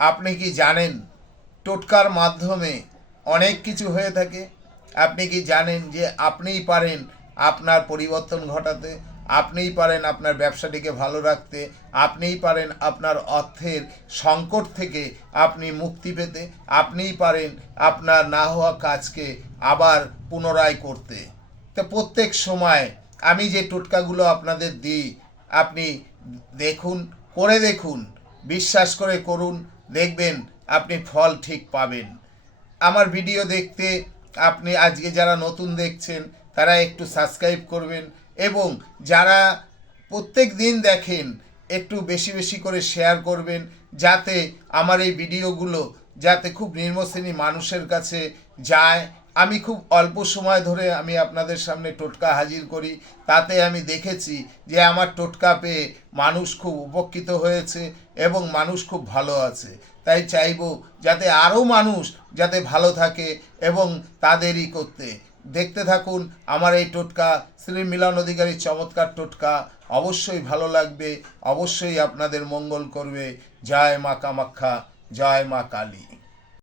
আপনি কি জানেন টোটকার মাধ্যমে অনেক কিছু হয়ে থাকে? আপনি কি জানেন যে আপনিই পারেন আপনার পরিবর্তন ঘটাতে? আপনিই পারেন আপনার ব্যবসাটিকে ভালো রাখতে? আপনিই পারেন আপনার অর্থের সংকট থেকে আপনি মুক্তি পেতে? আপনিই পারেন আপনার না হওয়া কাজকে আবার পুনরায় করতে? তো প্রত্যেক সময় আমি যে টোটকাগুলো আপনাদের দিই, আপনি দেখুন, করে দেখুন, বিশ্বাস করে করুন দেখবেন আপনি ফল ঠিক পাবেন। আমার ভিডিও দেখতে আপনি আজকে যারা নতুন দেখছেন, তারা একটু সাবস্ক্রাইব করবেন এবং যারা প্রত্যেক দিন দেখেন, একটু বেশি বেশি করে শেয়ার করবেন যাতে আমার এই ভিডিওগুলো যাতে খুব নিম্ন শ্রেণি মানুষের কাছে যায় আমি খুব অল্প সময় ধরে আমি আপনাদের সামনে টোটকা হাজির করি। তাতে আমি দেখেছি যে আমার টোটকা পেয়ে মানুষ খুব উপকৃত হয়েছে এবং মানুষ খুব ভালো আছে। তাই চাইব যাতে আরও মানুষ যাতে ভালো থাকে এবং তাদেরই করতে। দেখতে থাকুন, আমার এই টোটকা, শ্রী মিলন অধিকারী চমৎকার টোটকা, অবশ্যই ভালো লাগবে, অবশ্যই আপনাদের মঙ্গল করবে। জয় মা কামাখ্যা, জয় মা কালী।